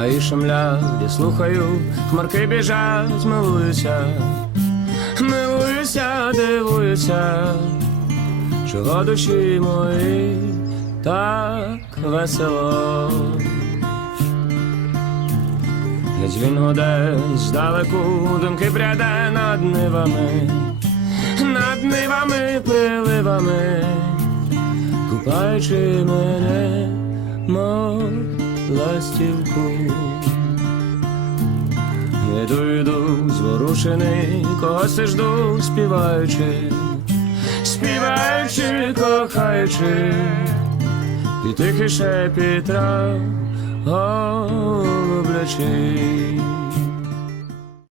Гаї шумлять, я слухаю, хмарки біжать, милуюся, милуюся, дивуюся, чого душі мої так весело. Геть він гуде здалеку, думки пряде над нивами, над нивами, приливами, купаючи мене, ластівку. Йду, йду, зворушений, когось я жду, співаючи, співаючи, кохаючи, і тихий шепіт трав, голублячи.